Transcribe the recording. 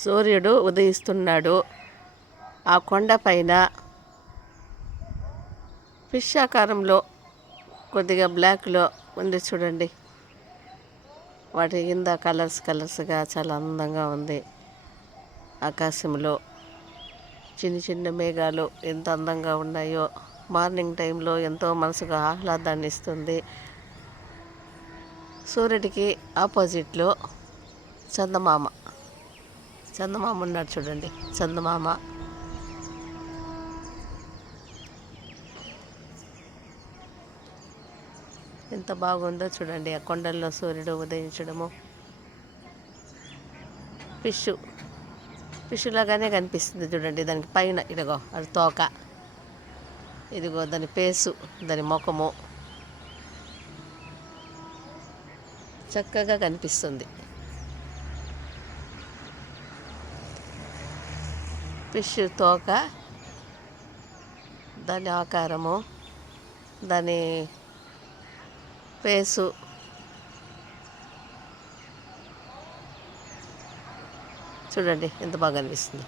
సూర్యుడు ఉదయిస్తున్నాడు. ఆ కొండ పైన ఫిష్ ఆకారంలో కొద్దిగా బ్లాక్లో ఉంది చూడండి. వాటి కింద కలర్స్గా చాలా అందంగా ఉంది. ఆకాశంలో చిన్న చిన్న మేఘాలు ఎంత అందంగా ఉన్నాయో. మార్నింగ్ టైంలో ఎంతో మనసుకు ఆహ్లాదాన్ని ఇస్తుంది. సూర్యుడికి ఆపోజిట్లో చందమామ ఉన్నాడు చూడండి. చందమామ ఎంత బాగుందో చూడండి. ఆ కొండల్లో సూర్యుడు ఉదయించడము. ఫిష్ లాగానే కనిపిస్తుంది చూడండి. దానికి పైన ఇదిగో అది తోక, ఇదిగో దాని పేసు, దాని ముఖము చక్కగా కనిపిస్తుంది. ఫిష్ తోక, దాని ఆకారము, దాని పేసు చూడండి ఎంత బాగా అనిపిస్తుంది.